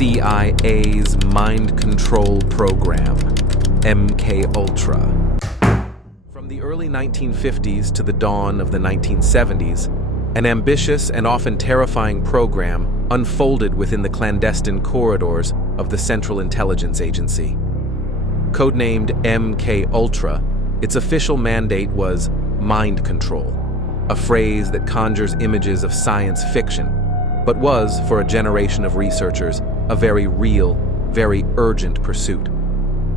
CIA's mind control program, MKUltra. From the early 1950s to the dawn of the 1970s, an ambitious and often terrifying program unfolded within the clandestine corridors of the Central Intelligence Agency. Codenamed MKUltra, its official mandate was mind control, a phrase that conjures images of science fiction, but was, for a generation of researchers, a very real, very urgent pursuit.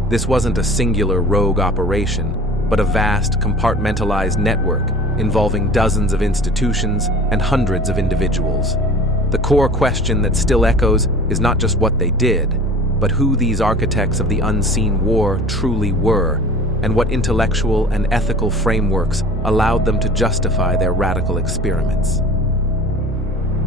This wasn't a singular rogue operation, but a vast, compartmentalized network involving dozens of institutions and hundreds of individuals. The core question that still echoes is not just what they did, but who these architects of the unseen war truly were, and what intellectual and ethical frameworks allowed them to justify their radical experiments.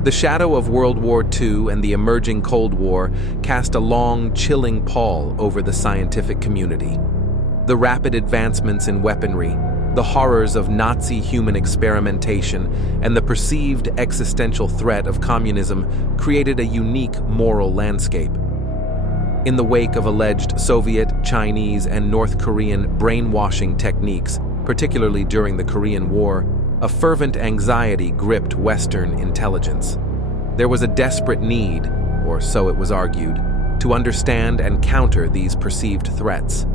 The shadow of World War II and the emerging Cold War cast a long, chilling pall over the scientific community. The rapid advancements in weaponry, the horrors of Nazi human experimentation, and the perceived existential threat of communism created a unique moral landscape. In the wake of alleged Soviet, Chinese, and North Korean brainwashing techniques, particularly during the Korean War, a fervent anxiety gripped Western intelligence. There was a desperate need, or so it was argued, to understand and counter these perceived threats.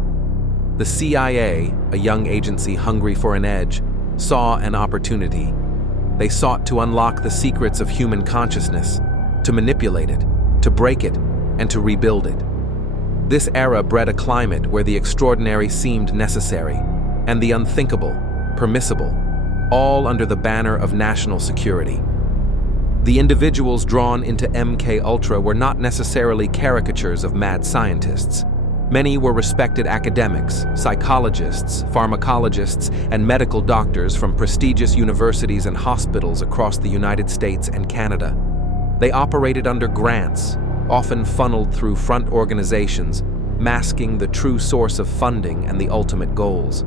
The CIA, a young agency hungry for an edge, saw an opportunity. They sought to unlock the secrets of human consciousness, to manipulate it, to break it, and to rebuild it. This era bred a climate where the extraordinary seemed necessary, and the unthinkable, permissible, all under the banner of national security. The individuals drawn into MKUltra were not necessarily caricatures of mad scientists. Many were respected academics, psychologists, pharmacologists, and medical doctors from prestigious universities and hospitals across the United States and Canada. They operated under grants, often funneled through front organizations, masking the true source of funding and the ultimate goals.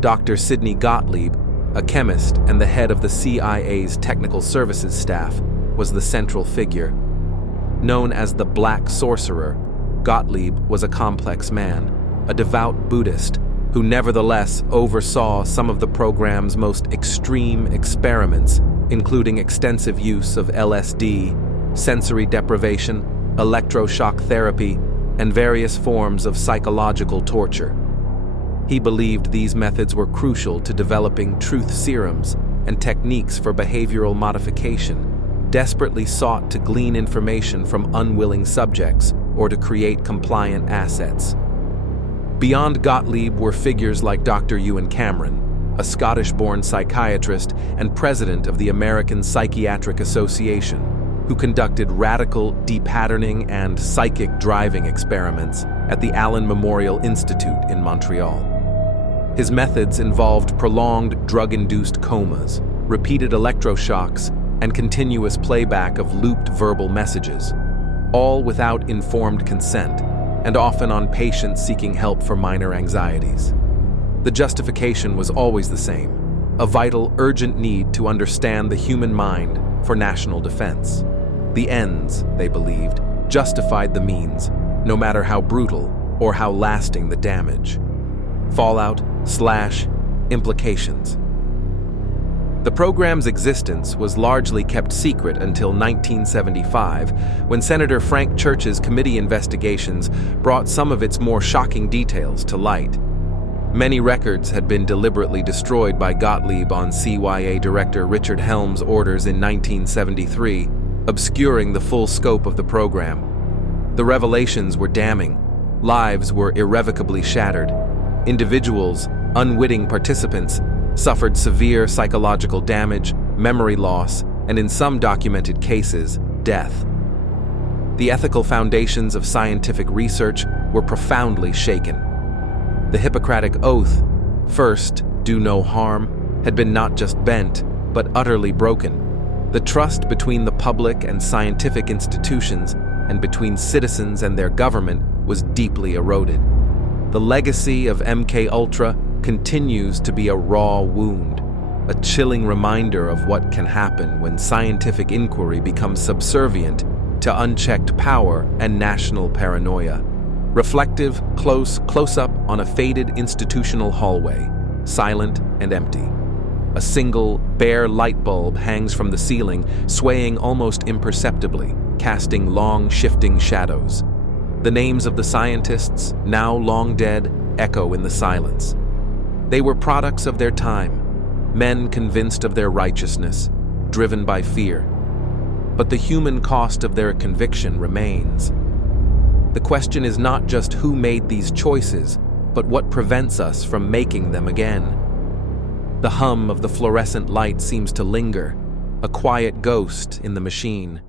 Dr. Sidney Gottlieb, a chemist and the head of the CIA's technical services staff, was the central figure. Known as the Black Sorcerer, Gottlieb was a complex man, a devout Buddhist, who nevertheless oversaw some of the program's most extreme experiments, including extensive use of LSD, sensory deprivation, electroshock therapy, and various forms of psychological torture. He believed these methods were crucial to developing truth serums and techniques for behavioral modification, desperately sought to glean information from unwilling subjects or to create compliant assets. Beyond Gottlieb were figures like Dr. Ewan Cameron, a Scottish-born psychiatrist and president of the American Psychiatric Association, who conducted radical depatterning and psychic driving experiments at the Allen Memorial Institute in Montreal. His methods involved prolonged drug-induced comas, repeated electroshocks, and continuous playback of looped verbal messages, all without informed consent, and often on patients seeking help for minor anxieties. The justification was always the same: a vital, urgent need to understand the human mind for national defense. The ends, they believed, justified the means, no matter how brutal or how lasting the damage. Fallout/implications. The program's existence was largely kept secret until 1975, when Senator Frank Church's committee investigations brought some of its more shocking details to light. Many records had been deliberately destroyed by Gottlieb on CYA Director Richard Helm's orders in 1973, obscuring the full scope of the program. The revelations were damning. Lives were irrevocably shattered. Individuals, unwitting participants, suffered severe psychological damage, memory loss, and in some documented cases, death. The ethical foundations of scientific research were profoundly shaken. The Hippocratic Oath, first, do no harm, had been not just bent, but utterly broken. The trust between the public and scientific institutions, and between citizens and their government, was deeply eroded. The legacy of MKUltra continues to be a raw wound, a chilling reminder of what can happen when scientific inquiry becomes subservient to unchecked power and national paranoia. Reflective, close-up on a faded institutional hallway, silent and empty. A single, bare light bulb hangs from the ceiling, swaying almost imperceptibly, casting long, shifting shadows. The names of the scientists, now long dead, echo in the silence. They were products of their time, men convinced of their righteousness, driven by fear. But the human cost of their conviction remains. The question is not just who made these choices, but what prevents us from making them again. The hum of the fluorescent light seems to linger, a quiet ghost in the machine.